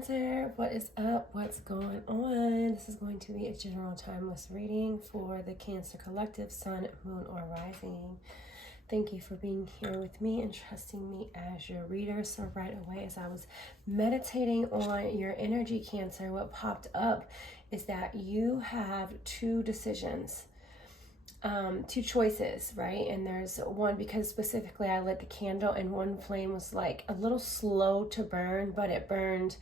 Cancer, what is up? What's going on? This is going to be a general timeless reading for the Cancer Collective, Sun, Moon, or Rising. Thank you for being here with me and trusting me as your reader. So right away, as I was meditating on your energy, Cancer, what popped up is that you have two decisions. Two choices, right? And there's one, because specifically I lit the candle and one flame was like a little slow to burn, but it burned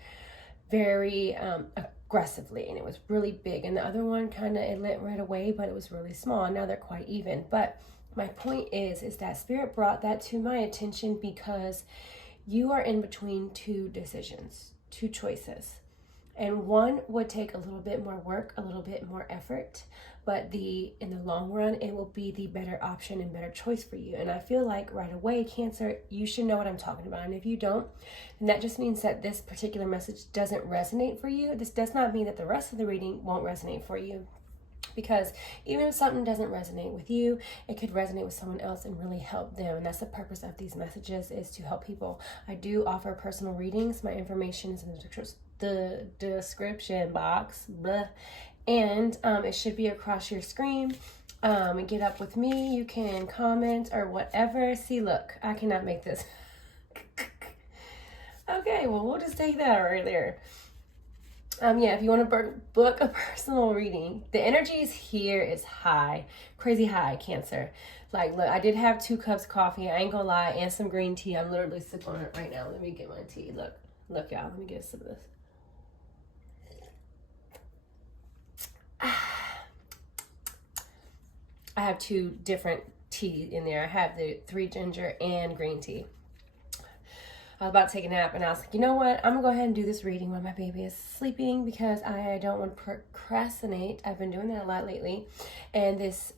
very aggressively and it was really big. And the other one it lit right away, but it was really small. Now they're quite even. But my point is that Spirit brought that to my attention because you are in between two decisions, two choices. And one would take a little bit more work, a little bit more effort, but in the long run, it will be the better option and better choice for you. And I feel like right away, Cancer, you should know what I'm talking about. And if you don't, then that just means that this particular message doesn't resonate for you. This does not mean that the rest of the reading won't resonate for you. Because even if something doesn't resonate with you, it could resonate with someone else and really help them. And that's the purpose of these messages, is to help people. I do offer personal readings. My information is in the description box. Blah. And it should be across your screen. Get up with me. You can comment or whatever. See, look, I cannot make this. Okay, well, we'll just take that right there. If you want to book a personal reading, the energies here is high, crazy high, Cancer. Like, look, I did have 2 cups of coffee, I ain't gonna lie, and some green tea. I'm literally sipping on it right now. Let me get my tea. Look, y'all, let me get some of this. I have 2 different tea in there. I have the 3 ginger and green tea. I was about to take a nap and I was like, you know what? I'm gonna go ahead and do this reading while my baby is sleeping because I don't want to procrastinate. I've been doing that a lot lately. And this,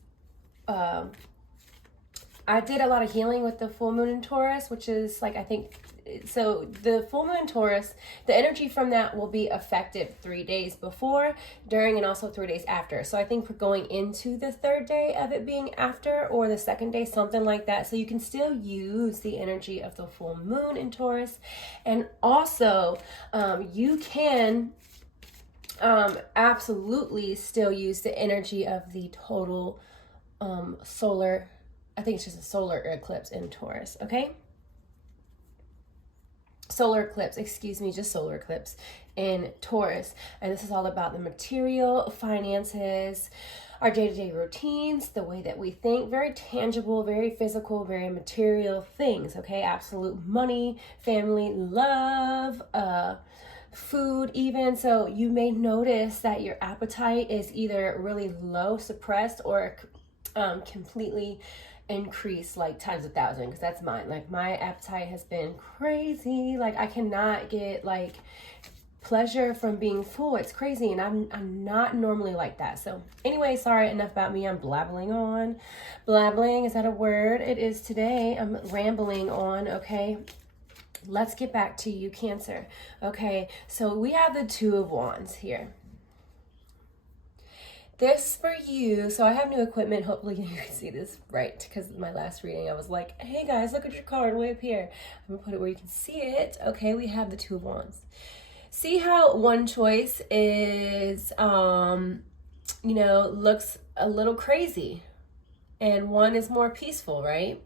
I did a lot of healing with the full moon in Taurus, which is like, I think, so the full moon in Taurus, the energy from that will be effective 3 days before, during, and also 3 days after. So I think we're going into the 3rd day of it being after, or the 2nd day, something like that. So you can still use the energy of the full moon in Taurus. And also you can absolutely still use the energy of the total solar, I think it's just a solar eclipse in Taurus, okay? Solar eclipse in Taurus. And this is all about the material, finances, our day-to-day routines, the way that we think, very tangible, very physical, very material things, okay? Absolute money, family, love, food even. So you may notice that your appetite is either really low, suppressed, or completely increase like times 1,000, because that's mine. Like, my appetite has been crazy. Like, I cannot get like pleasure from being full. It's crazy, and I'm not normally like that. So anyway, sorry, enough about me. I'm blabbling on. Blabbling, is that a word? It is today. I'm rambling on, okay? Let's get back to you, Cancer. Okay, so we have the 2 of Wands here. This for you, so I have new equipment. Hopefully you can see this right, because my last reading I was like, hey guys, look at your card way up here. I'm gonna put it where you can see it. Okay, we have the 2 of Wands. See how one choice is, looks a little crazy, and one is more peaceful, right?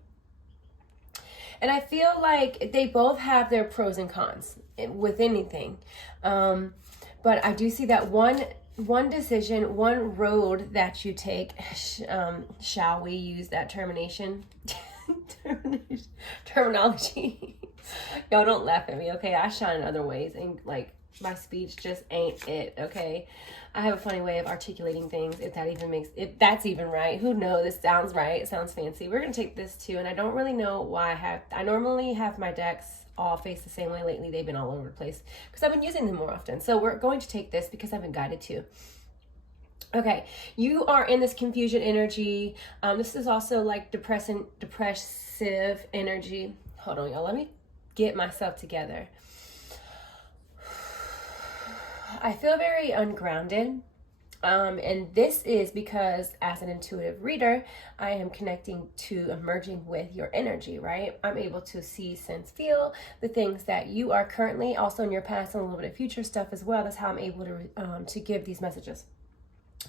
And I feel like they both have their pros and cons with anything. But I do see that one decision, one road that you take, shall we use that terminology? Y'all don't laugh at me, okay? I shine in other ways, and like, my speech just ain't it, okay? I have a funny way of articulating things, if that's even right. Who knows? This sounds right. It sounds fancy. We're gonna take this too, and I don't really know why I normally have my decks all face the same way. Lately they've been all over the place because I've been using them more often. So we're going to take this because I've been guided to. Okay, you are in this confusion energy. This is also like depressive energy. Hold on, y'all. Let me get myself together. I feel very ungrounded. And this is because as an intuitive reader, I am connecting to merging with your energy, right? I'm able to see, sense, feel the things that you are currently, also in your past and a little bit of future stuff as well. That's how I'm able to give these messages.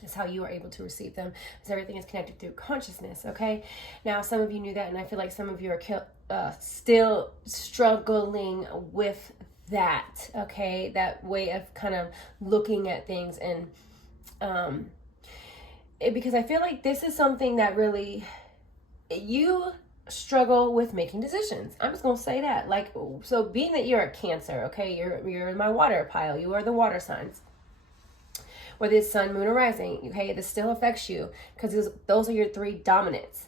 It's how you are able to receive them, because everything is connected through consciousness, okay? Now, some of you knew that, and I feel like some of you are still struggling with that, okay? That way of kind of looking at things, and because I feel like this is something that really, you struggle with making decisions. I'm just gonna say that. Like, so being that you're a Cancer, okay, you're in my water pile, you are the water signs, whether it's sun, moon, or rising, okay, this still affects you, because those are your three dominants.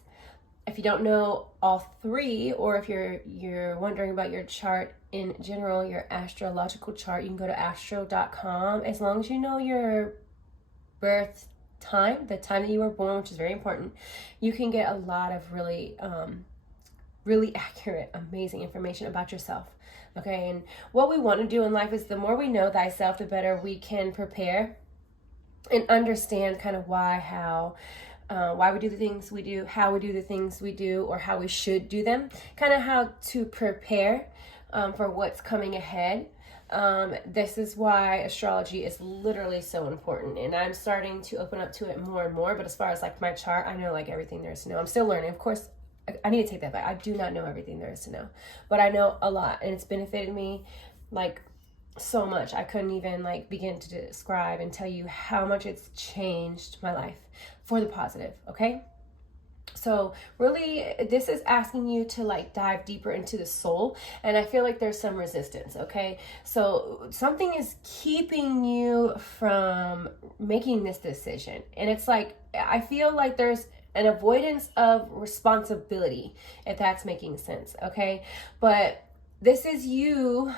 If you don't know all three, or if you're wondering about your chart in general, your astrological chart, you can go to astro.com. As long as you know your birth time, the time that you were born, which is very important, you can get a lot of really accurate, amazing information about yourself. Okay, and what we want to do in life is, the more we know thyself, the better we can prepare and understand kind of why we do the things we do, how we do the things we do, or how we should do them, kind of how to prepare for what's coming ahead. This is why astrology is literally so important, and I'm starting to open up to it more and more. But as far as like my chart, I know like everything there is to know. I'm still learning, of course. I need to take that back. I do not know everything there is to know, but I know a lot, and it's benefited me like so much. I couldn't even like begin to describe and tell you how much it's changed my life for the positive. Okay, so really this is asking you to like dive deeper into the soul, and I feel like there's some resistance. Okay, so something is keeping you from making this decision, and it's like, I feel like there's an avoidance of responsibility, if that's making sense. Okay, but this is you.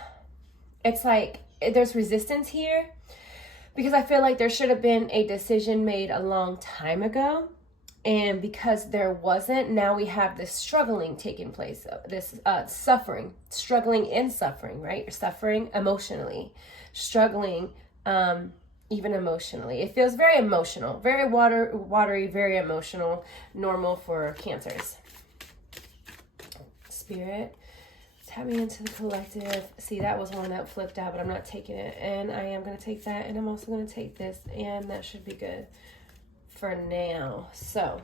It's like there's resistance here, because I feel like there should have been a decision made a long time ago. And because there wasn't, now we have this struggling taking place, this suffering, struggling in suffering, right? You're suffering emotionally, struggling even emotionally. It feels very emotional, very watery, very emotional, normal for Cancers. Spirit, tap me into the collective. See, that was one that flipped out, but I'm not taking it. And I am going to take that. And I'm also going to take this. And that should be good for now. So,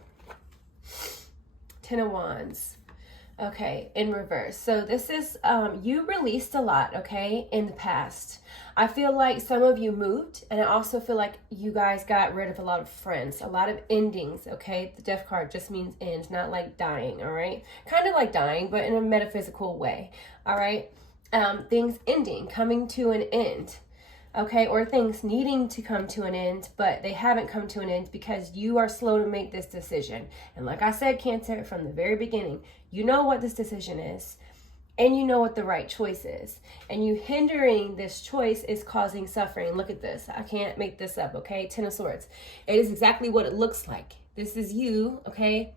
Ten of Wands. Okay, in reverse. So this is, you released a lot, okay, in the past. I feel like some of you moved, and I also feel like you guys got rid of a lot of friends, a lot of endings, okay? The Death card just means end, not like dying, all right? Kind of like dying, but in a metaphysical way, all right? Things ending, coming to an end, okay? Or things needing to come to an end, but they haven't come to an end because you are slow to make this decision. And like I said, Cancer, from the very beginning, you know what this decision is, and you know what the right choice is. And you hindering this choice is causing suffering. Look at this. I can't make this up, okay? Ten of Swords. It is exactly what it looks like. This is you, okay?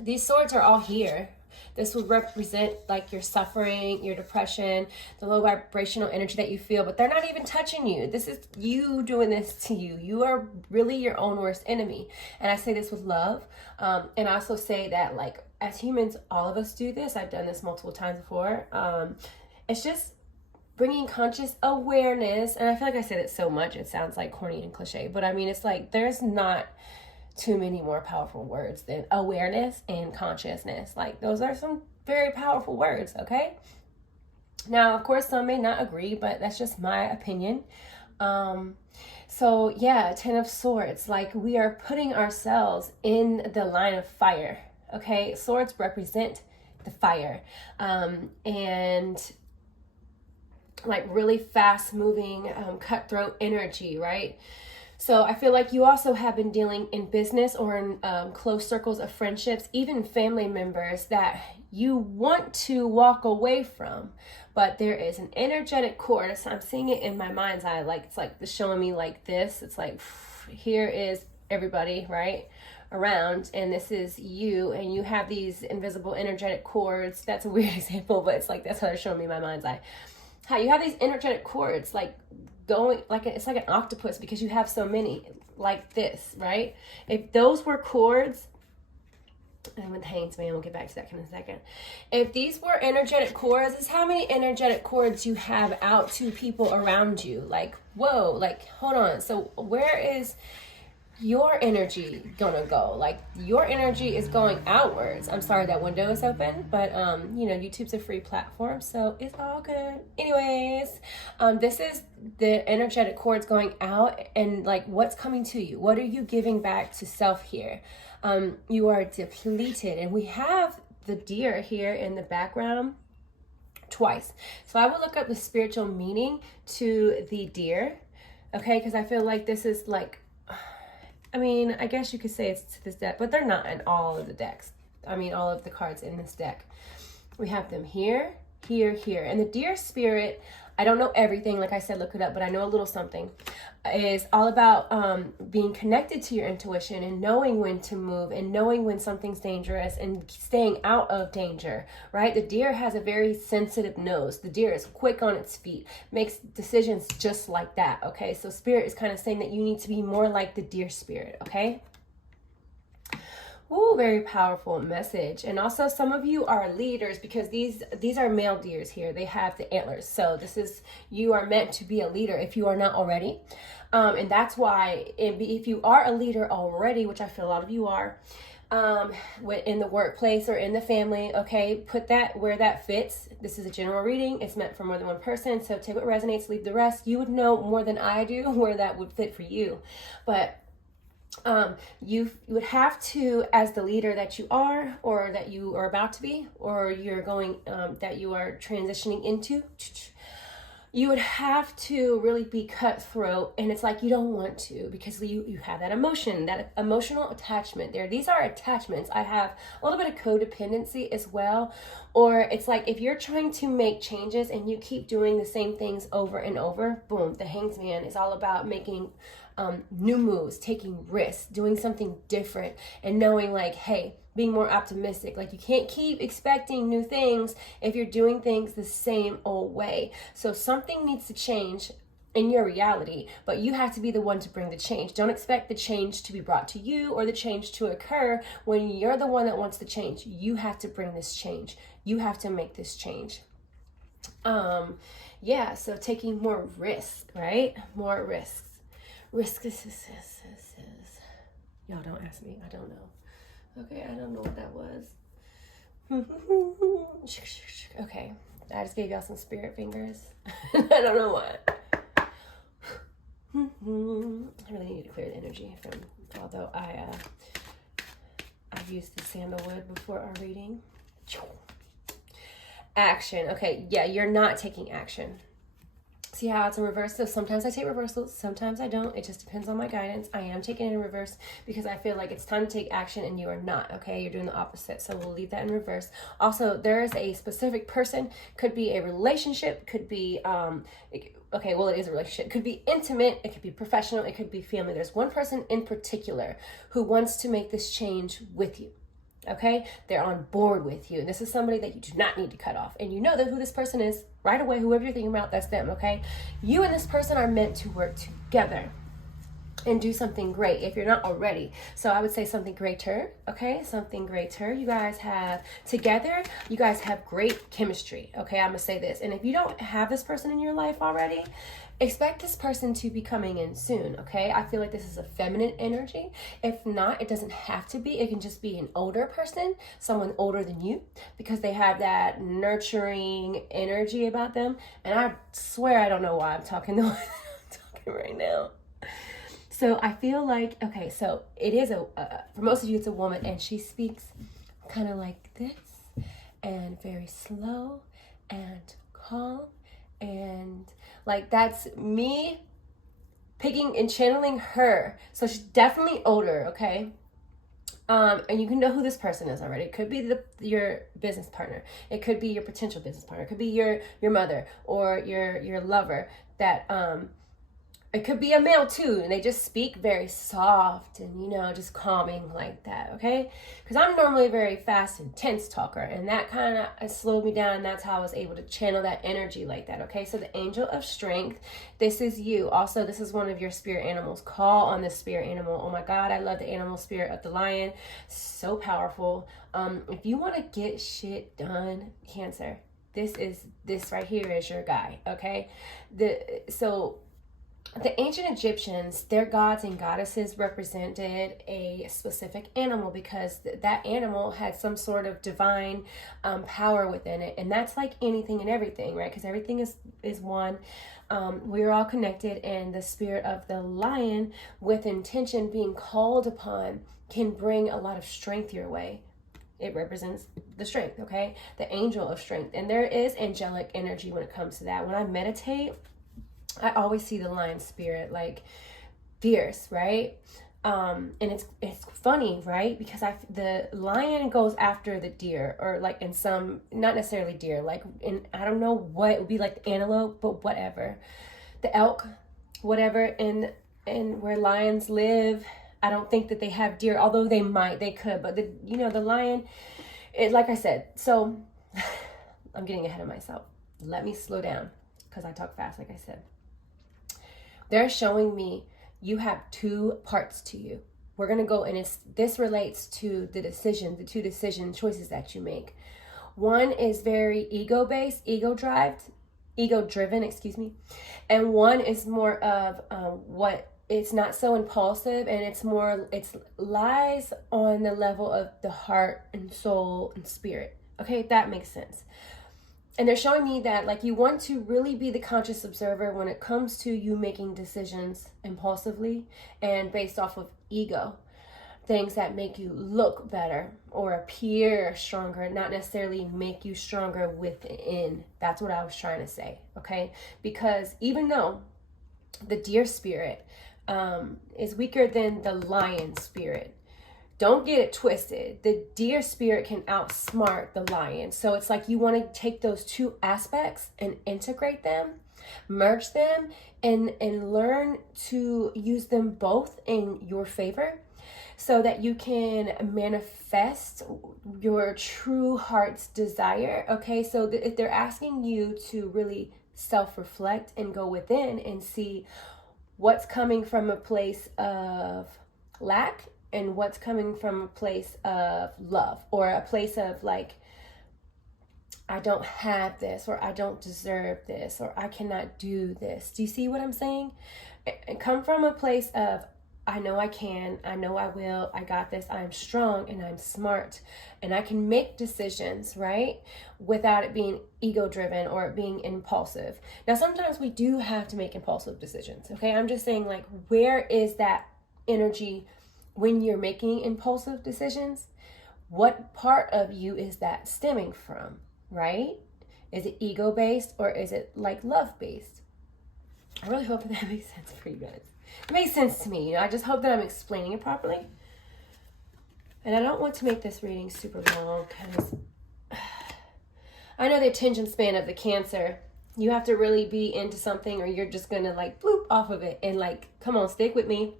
These swords are all here. This would represent like your suffering, your depression, the low vibrational energy that you feel, but they're not even touching you. This is you doing this to you. You are really your own worst enemy. And I say this with love. And I also say that like as humans, all of us do this. I've done this multiple times before. It's just bringing conscious awareness. And I feel like I said it so much, it sounds like corny and cliche, but I mean, it's like there's not too many more powerful words than awareness and consciousness. Like those are some very powerful words, okay? Now, of course, some may not agree, but that's just my opinion. So yeah, Ten of Swords, like we are putting ourselves in the line of fire, okay? Swords represent the fire, and like really fast moving, cutthroat energy, right? So I feel like you also have been dealing in business or in close circles of friendships, even family members that you want to walk away from, but there is an energetic cord. So I'm seeing it in my mind's eye, like it's like showing me like this. It's like here is everybody, right, around, and this is you, and you have these invisible energetic cords. That's a weird example, but it's like that's how they're showing me in my mind's eye. How you have these energetic cords like going, like, it's like an octopus because you have so many, like this, right? If those were cords, and with the hangs, man, we'll get back to that in a second. If these were energetic cords, this is how many energetic cords you have out to people around you. Like, whoa, like, hold on. So where is your energy gonna go? Like, your energy is going outwards. I'm sorry that window is open, but you know, YouTube's a free platform, so it's all good. Anyways, this is the energetic cords going out, and like, what's coming to you? What are you giving back to self here? You are depleted, and we have the deer here in the background twice. So I will look up the spiritual meaning to the deer, okay? Because I feel like this is like, I mean, I guess you could say it's to this deck, but they're not in all of the decks. I mean, all of the cards in this deck. We have them here, here, here. And the deer spirit, I don't know everything. Like I said, look it up, but I know a little something. Is all about being connected to your intuition and knowing when to move and knowing when something's dangerous and staying out of danger, right? The deer has a very sensitive nose. The deer is quick on its feet, makes decisions just like that, okay? So spirit is kind of saying that you need to be more like the deer spirit, okay? Ooh, very powerful message. And also some of you are leaders because these are male deers here. They have the antlers. So this is, you are meant to be a leader if you are not already. And that's why if you are a leader already, which I feel a lot of you are, in the workplace or in the family, okay, put that where that fits. This is a general reading. It's meant for more than one person. So take what resonates, leave the rest. You would know more than I do where that would fit for you. But you would have to, as the leader that you are, or that you are about to be, or you're going, that you are transitioning into, you would have to really be cutthroat. And it's like, you don't want to, because you have that emotion, that emotional attachment there. These are attachments. I have a little bit of codependency as well. Or it's like, if you're trying to make changes and you keep doing the same things over and over, boom, the Hangsman is all about making new moves, taking risks, doing something different, and knowing like, hey, being more optimistic. Like, you can't keep expecting new things if you're doing things the same old way. So something needs to change in your reality, but you have to be the one to bring the change. Don't expect the change to be brought to you or the change to occur when you're the one that wants the change. You have to bring this change. You have to make this change. Yeah, so taking more risks, right? More risks. Risk. Y'all don't ask me. I don't know. Okay, I don't know what that was. Okay, I just gave y'all some spirit fingers. I don't know what. I really need to clear the energy from, although I've used the sandalwood before our reading. Action. Okay, yeah, you're not taking action. See how it's in reverse? So sometimes I take reversals, sometimes I don't. It just depends on my guidance. I am taking it in reverse because I feel like it's time to take action and you are not, okay? You're doing the opposite, so we'll leave that in reverse. Also, there is a specific person, could be a relationship, could be, okay, well, it is a relationship. It could be intimate, it could be professional, it could be family. There's one person in particular who wants to make this change with you. Okay, they're on board with you. And this is somebody that you do not need to cut off. And you know that who this person is right away. Whoever you're thinking about, that's them. Okay, you and this person are meant to work together and do something great if you're not already. So I would say something greater. Okay, something greater. You guys have together, you guys have great chemistry. Okay, I'm gonna say this. And if you don't have this person in your life already, expect this person to be coming in soon, okay? I feel like this is a feminine energy. If not, it doesn't have to be. It can just be an older person, someone older than you, because they have that nurturing energy about them. And I swear I don't know why I'm talking the way I'm talking right now. So I feel like, okay, so it is for most of you, it's a woman, and she speaks kind of like this, and very slow and calm. And like, that's me picking and channeling her. So she's definitely older, okay? And you can know who this person is already. It could be your business partner. It could be your potential business partner. It could be your mother or your lover that It could be a male too, and they just speak very soft and, just calming like that, okay? Because I'm normally a very fast, intense talker, and that kind of slowed me down, and that's how I was able to channel that energy like that, okay? So the angel of strength, this is you. Also, this is one of your spirit animals. Call on this spirit animal. Oh my God, I love the animal spirit of the lion. So powerful. If you want to get shit done, Cancer, this right here is your guy, okay? The ancient Egyptians, their gods and goddesses represented a specific animal because that animal had some sort of divine power within it. And that's like anything and everything, right? Because everything is one. We're all connected, and the spirit of the lion with intention being called upon can bring a lot of strength your way. It represents the strength, okay? The angel of strength. And there is angelic energy when it comes to that. When I meditate, I always see the lion spirit like fierce, right? And it's funny, right? Because the lion goes after the deer, or like in some, not necessarily deer, like in, I don't know what it would be, like the antelope, but whatever, the elk, whatever. And where lions live, I don't think that they have deer, although they could, but the lion, like I said, so I'm getting ahead of myself. Let me slow down because I talk fast, like I said. They're showing me you have two parts to you. We're going to go, and this relates to the two decision choices that you make. One is very ego-based, ego-driven, and one is more of it's not so impulsive, and it's lies on the level of the heart and soul and spirit. Okay, that makes sense. And they're showing me that like you want to really be the conscious observer when it comes to you making decisions impulsively and based off of ego. Things that make you look better or appear stronger, not necessarily make you stronger within. That's what I was trying to say, okay? Because even though the deer spirit is weaker than the lion spirit, don't get it twisted. The deer spirit can outsmart the lion. So it's like you want to take those two aspects and integrate them, merge them, and learn to use them both in your favor so that you can manifest your true heart's desire. Okay, so if they're asking you to really self-reflect and go within and see what's coming from a place of lack and what's coming from a place of love, or a place of like, I don't have this, or I don't deserve this, or I cannot do this. Do you see what I'm saying? And come from a place of, I know I can, I know I will, I got this, I'm strong and I'm smart and I can make decisions, right? Without it being ego driven or it being impulsive. Now, sometimes we do have to make impulsive decisions, okay? I'm just saying, like, where is that energy when you're making impulsive decisions? What part of you is that stemming from, right? Is it ego-based or is it like love-based? I really hope that makes sense for you guys. It makes sense to me. I just hope that I'm explaining it properly. And I don't want to make this reading super long because I know the attention span of the Cancer. You have to really be into something or you're just going to like bloop off of it and like, come on, stick with me.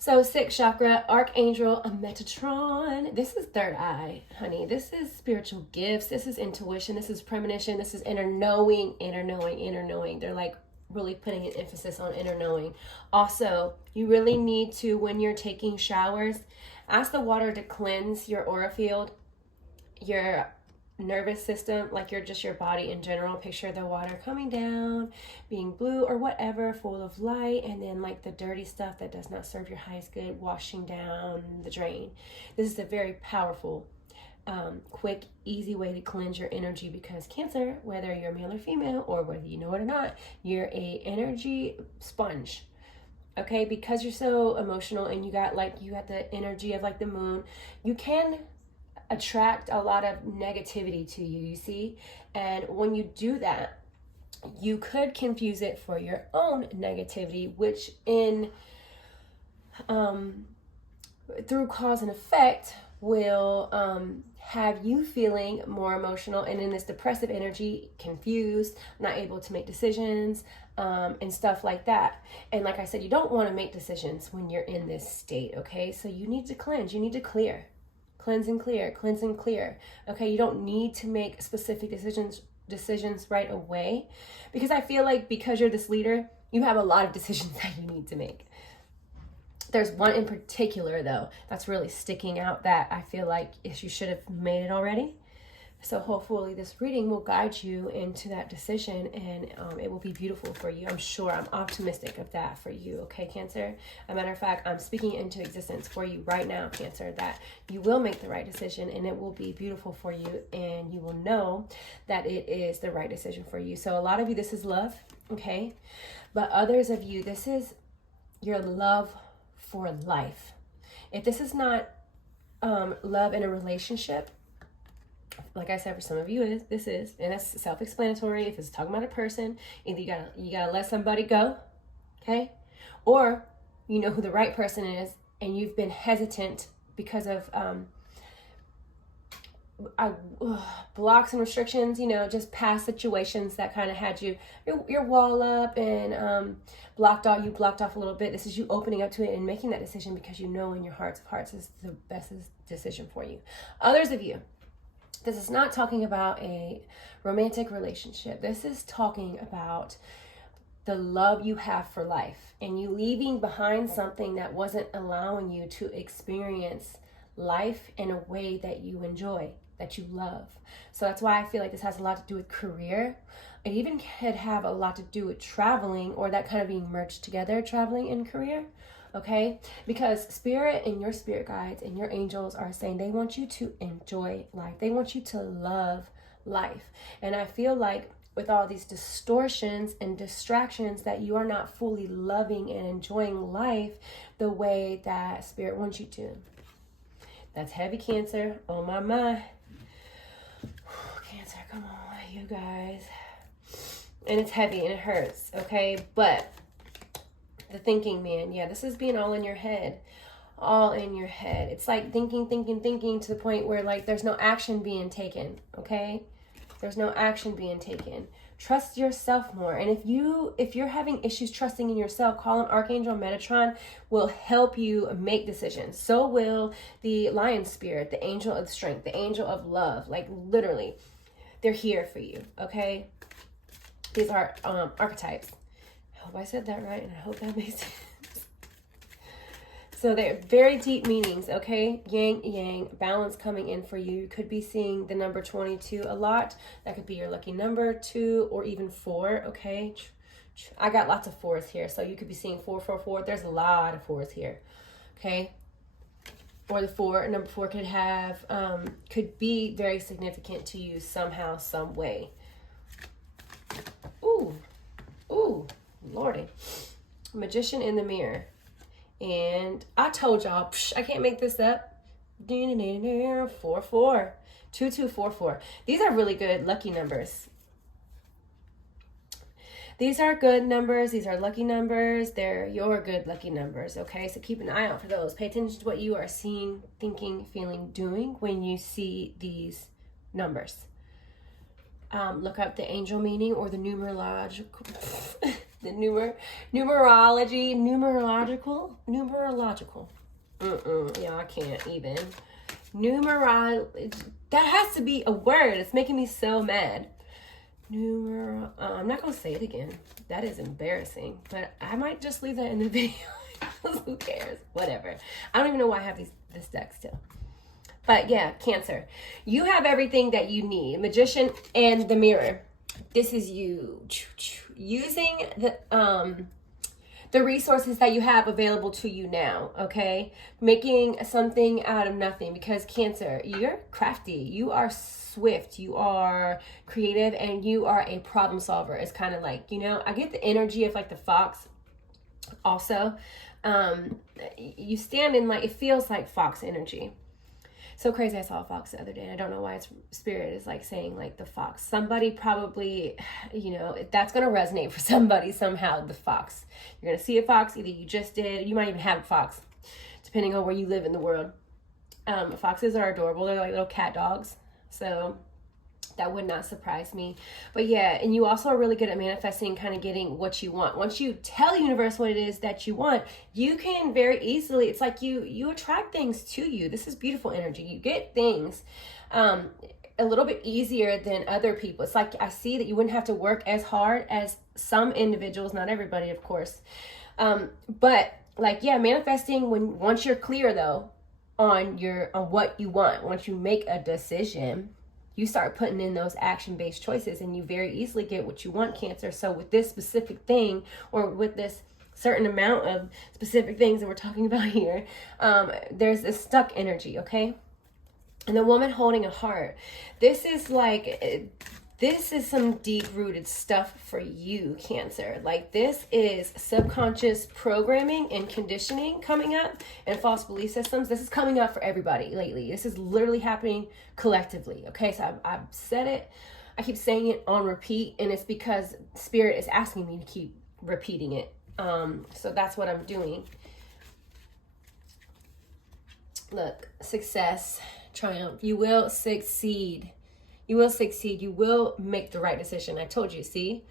So 6th chakra, Archangel Metatron. This is third eye, honey. This is spiritual gifts. This is intuition. This is premonition. This is inner knowing. They're like really putting an emphasis on inner knowing. Also, you really need to, when you're taking showers, ask the water to cleanse your aura field, your nervous system, like your body in general. Picture the water coming down, being blue or whatever, full of light, and then like the dirty stuff that does not serve your highest good washing down the drain. This is a very powerful, quick, easy way to cleanse your energy, because Cancer, whether you're male or female or whether you know it or not, you're a energy sponge. Okay, because you're so emotional and you got the energy of like the moon, you can attract a lot of negativity to you, you see? And when you do that, you could confuse it for your own negativity, which through cause and effect, will have you feeling more emotional and in this depressive energy, confused, not able to make decisions, and stuff like that. And like I said, you don't want to make decisions when you're in this state, okay? So you need to cleanse, you need to clear. Cleanse and clear, cleanse and clear. Okay, you don't need to make specific decisions right away, because I feel like because you're this leader, you have a lot of decisions that you need to make. There's one in particular though that's really sticking out that I feel like you should have made it already. So hopefully this reading will guide you into that decision, and it will be beautiful for you. I'm sure, I'm optimistic of that for you, okay, Cancer? As a matter of fact, I'm speaking into existence for you right now, Cancer, that you will make the right decision and it will be beautiful for you, and you will know that it is the right decision for you. So a lot of you, this is love, okay? But others of you, this is your love for life. If this is not love in a relationship, like I said, for some of you, this is, and that's self-explanatory. If it's talking about a person, either you gotta let somebody go, okay, or you know who the right person is, and you've been hesitant because of blocks and restrictions, you know, just past situations that kind of had your wall up and blocked off a little bit. This is you opening up to it and making that decision because you know in your hearts of hearts is the best decision for you. Others of you, this is not talking about a romantic relationship. This is talking about the love you have for life and you leaving behind something that wasn't allowing you to experience life in a way that you enjoy, that you love. So that's why I feel like this has a lot to do with career. It even could have a lot to do with traveling, or that kind of being merged together, traveling and career. Okay, because spirit and your spirit guides and your angels are saying they want you to enjoy life. They want you to love life. And I feel like with all these distortions and distractions that you are not fully loving and enjoying life the way that spirit wants you to. That's heavy, Cancer. Oh my. Cancer, come on, you guys. And it's heavy and it hurts, okay? But the thinking, man, yeah, this is being all in your head. All in your head. It's like thinking to the point where like there's no action being taken, okay? There's no action being taken. Trust yourself more. And if you're having issues trusting in yourself, call on Archangel Metatron will help you make decisions. So will the lion spirit, the angel of strength, the angel of love. Like literally, they're here for you, okay? These are archetypes. I hope I said that right, and I hope that makes sense. So they're very deep meanings, okay? Yin, yang, balance coming in for you. You could be seeing the number 22 a lot. That could be your lucky number, 2, or even 4, okay? I got lots of 4s here, so you could be seeing 444. There's a lot of 4s here, okay? Or the number 4 could have, could be very significant to you somehow, some way. Ooh, Lordy. Magician in the mirror. And I told y'all, I can't make this up. 44. 2244. These are really good lucky numbers. These are good numbers. These are lucky numbers. They're your good lucky numbers, okay? So keep an eye out for those. Pay attention to what you are seeing, thinking, feeling, doing when you see these numbers. Look up the angel meaning or the numerological, the numerological. Yeah, I can't even. That has to be a word. It's making me so mad. I'm not gonna say it again. That is embarrassing, but I might just leave that in the video. Who cares? Whatever. I don't even know why I have this deck still. But yeah, Cancer, you have everything that you need. Magician and the mirror. This is you using the resources that you have available to you now, okay? Making something out of nothing, because Cancer, you're crafty. You are swift. You are creative, and you are a problem solver. It's kind of like, you know, I get the energy of like the fox also. You stand in like, it feels like fox energy. So crazy, I saw a fox the other day, and I don't know why it's spirit is like saying like the fox. Somebody probably, you know, that's going to resonate for somebody somehow, the fox. You're going to see a fox, either you just did, you might even have a fox, depending on where you live in the world. Foxes are adorable. They're like little cat dogs. So that would not surprise me. But yeah, and you also are really good at manifesting, kind of getting what you want. Once you tell the universe what it is that you want, you can very easily, it's like you attract things to you. This is beautiful energy. You get things a little bit easier than other people. It's like I see that you wouldn't have to work as hard as some individuals, not everybody, of course. But like, yeah, manifesting once you're clear though on what you want, once you make a decision, you start putting in those action-based choices and you very easily get what you want, Cancer. So with this specific thing, or with this certain amount of specific things that we're talking about here, there's this stuck energy, okay? And the woman holding a heart, this is some deep-rooted stuff for you, Cancer. Like, this is subconscious programming and conditioning coming up, and false belief systems. This is coming up for everybody lately. This is literally happening collectively, okay? So I've said it. I keep saying it on repeat, and it's because Spirit is asking me to keep repeating it. So that's what I'm doing. Look, success, triumph. You will succeed. You will succeed. You will make the right decision. I told you, see?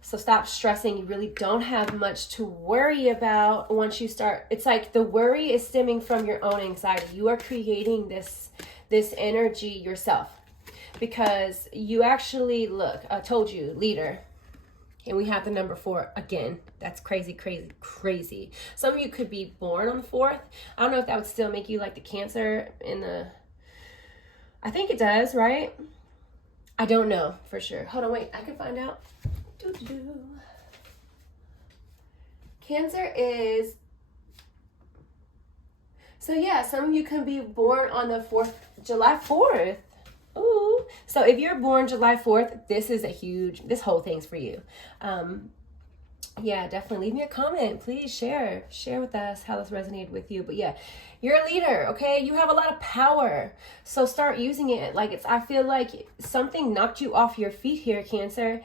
So stop stressing. You really don't have much to worry about once you start. It's like the worry is stemming from your own anxiety. You are creating this energy yourself, because you actually, look, I told you, leader. And we have the number 4 again. That's crazy, crazy, crazy. Some of you could be born on the 4th. I don't know if that would still make you like the Cancer in the... I think it does, right? I don't know for sure. Hold on, wait. I can find out. Cancer is... So yeah, some of you can be born on the 4th, July 4th. Ooh. So if you're born July 4th, this whole thing's for you. Yeah, definitely leave me a comment. Please share with us how this resonated with you. But yeah, you're a leader, okay? You have a lot of power. So start using it. Like, I feel like something knocked you off your feet here, Cancer.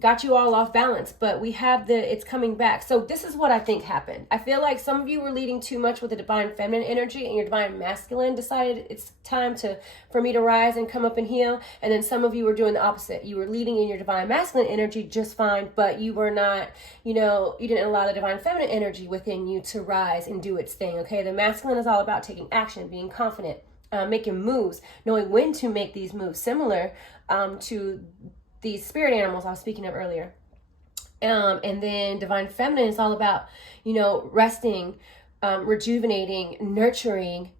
Got you all off balance, but it's coming back. So this is what I think happened. I feel like some of you were leading too much with the divine feminine energy, and your divine masculine decided it's time for me to rise and come up and heal. And then some of you were doing the opposite. You were leading in your divine masculine energy just fine, but you were not, you didn't allow the divine feminine energy within you to rise and do its thing, okay? The masculine is all about taking action, being confident, making moves, knowing when to make these moves, similar to these spirit animals I was speaking of earlier. And then divine feminine is all about, resting, rejuvenating, nurturing,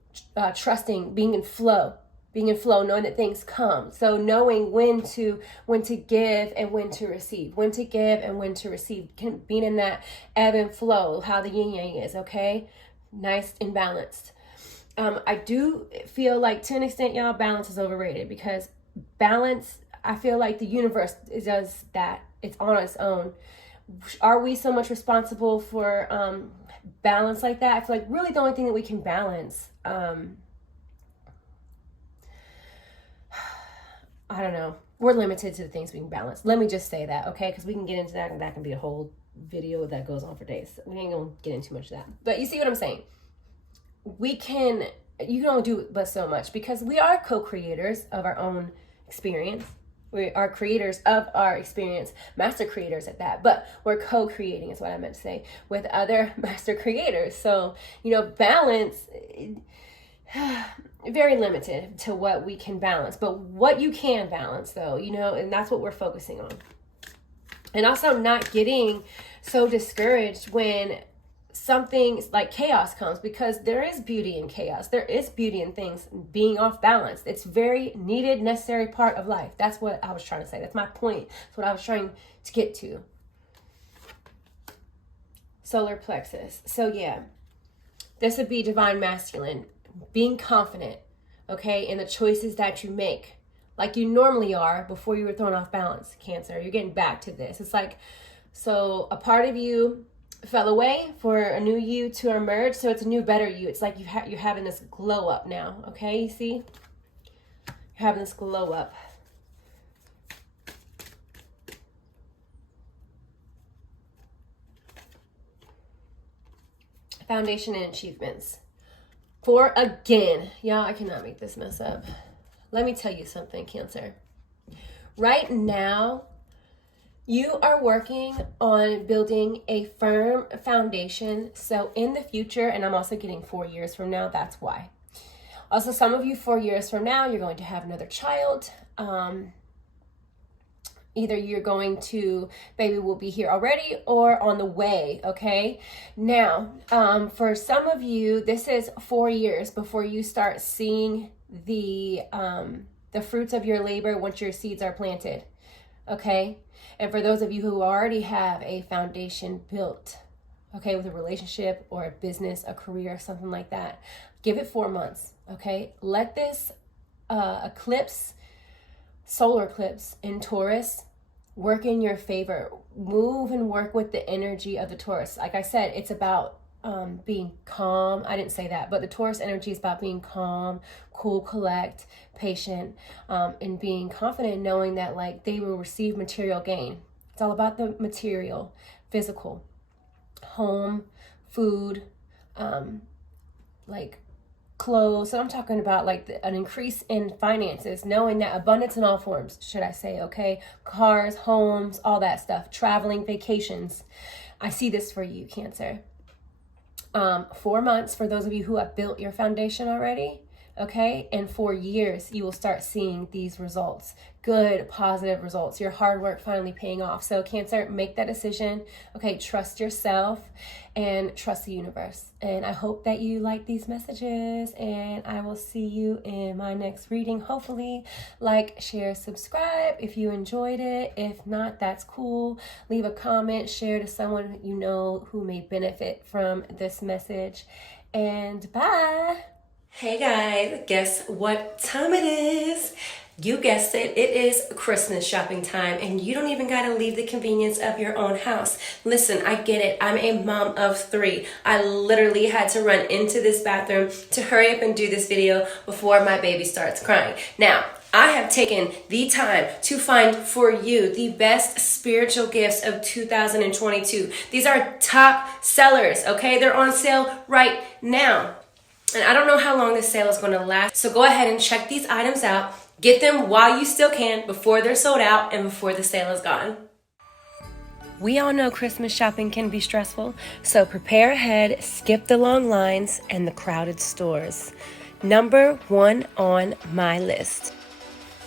trusting, being in flow, knowing that things come. So knowing when to give and when to receive, being in that ebb and flow, how the yin yang is, okay? Nice and balanced. I do feel like, to an extent, y'all, balance is overrated, because balance, I feel like the universe does that. It's on its own. Are we so much responsible for balance like that? I feel like really the only thing that we can balance, I don't know. We're limited to the things we can balance. Let me just say that, okay? Because we can get into that, and that can be a whole video that goes on for days. We ain't gonna get into much of that. But you see what I'm saying? You can only do but so much, because we are co-creators of our own experience. We are creators of our experience, master creators at that, but we're co-creating is what I meant to say, with other master creators. So, balance, very limited to what we can balance, but what you can balance though, and that's what we're focusing on. And also not getting so discouraged when something like chaos comes, because there is beauty in chaos. There is beauty in things being off balance. It's very needed, necessary part of life. That's what I was trying to say. That's my point. That's what I was trying to get to. Solar plexus. So yeah, this would be divine masculine, being confident, okay, in the choices that you make, like you normally are before you were thrown off balance, Cancer. You're getting back to this. It's like, so a part of you fell away for a new you to emerge, so it's a new, better you. It's like you're having this glow up now, okay? You see? You're having this glow up. Foundation and achievements. For again, y'all, I cannot make this mess up. Let me tell you something, Cancer. Right now, you are working on building a firm foundation. So in the future, and I'm also getting 4 years from now, that's why. Also, some of you 4 years from now, you're going to have another child. Either you're going to, baby will be here already or on the way, okay? Now, for some of you, this is 4 years before you start seeing the fruits of your labor once your seeds are planted, okay? And for those of you who already have a foundation built, okay, with a relationship or a business, a career, something like that, give it 4 months, okay? Let this solar eclipse in Taurus work in your favor. Move and work with the energy of the Taurus. Like I said, it's about being calm. I didn't say that, but the Taurus energy is about being calm, cool, collect, patient, and being confident, knowing that like they will receive material gain. It's all about the material, physical, home, food, like clothes. So I'm talking about like an increase in finances, knowing that abundance in all forms, should I say, okay? Cars, homes, all that stuff, traveling, vacations. I see this for you, Cancer. 4 months for those of you who have built your foundation already, okay? In 4 years, you will start seeing these results. Good, positive results. Your hard work finally paying off. So Cancer, make that decision. Okay, trust yourself and trust the universe. And I hope that you like these messages, and I will see you in my next reading. Hopefully, like, share, subscribe if you enjoyed it. If not, that's cool. Leave a comment, share to someone you know who may benefit from this message. And bye. Hey guys, guess what time it is? You guessed it, it is Christmas shopping time, and you don't even gotta leave the convenience of your own house. Listen, I get it. I'm a mom of 3. I literally had to run into this bathroom to hurry up and do this video before my baby starts crying. Now, I have taken the time to find for you the best spiritual gifts of 2022. These are top sellers, okay? They're on sale right now. And I don't know how long this sale is going to last. So go ahead and check these items out. Get them while you still can, before they're sold out and before the sale is gone. We all know Christmas shopping can be stressful, so prepare ahead, skip the long lines and the crowded stores. Number 1 on my list.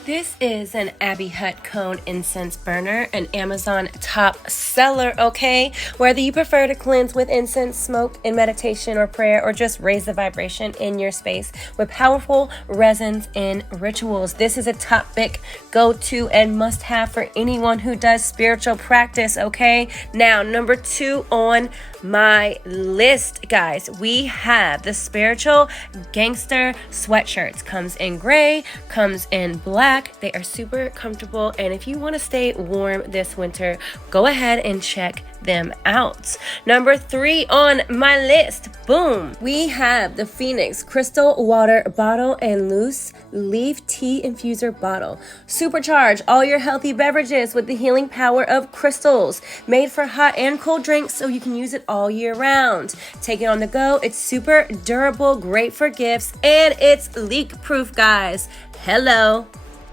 This is an Abbey Hut Cone Incense Burner, an Amazon top seller, okay? Whether you prefer to cleanse with incense, smoke in meditation or prayer, or just raise the vibration in your space with powerful resins and rituals, this is a top pick, go-to, and must-have for anyone who does spiritual practice, okay? Now, number 2 on my list, guys, we have the Spiritual Gangster sweatshirts. Comes in gray, comes in black. They are super comfortable, and if you want to stay warm this winter, go ahead and check them out. Number 3 on my list, boom, we have the Phoenix Crystal Water Bottle and Loose Leaf Tea Infuser Bottle. Supercharge all your healthy beverages with the healing power of crystals, made for hot and cold drinks so you can use it all year round. Take it on the go. It's super durable, great for gifts, and it's leak proof, guys. Hello.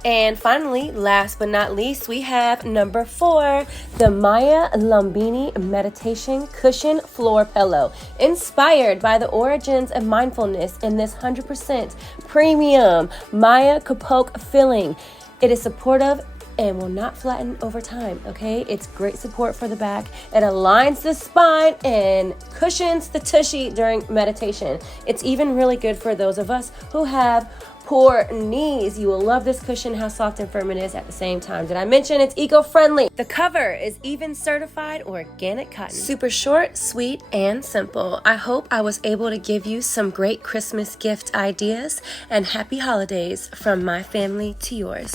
And finally, last but not least, we have number 4, the Maya Lumbini Meditation Cushion Floor Pillow, inspired by the origins of mindfulness in this 100% premium Maya Kapoke filling. It is supportive and will not flatten over time, okay? It's great support for the back. It aligns the spine and cushions the tushy during meditation. It's even really good for those of us who have poor knees. You will love this cushion, how soft and firm it is at the same time. Did I mention it's eco-friendly? The cover is even certified organic cotton. Super short, sweet, and simple. I hope I was able to give you some great Christmas gift ideas, and happy holidays from my family to yours.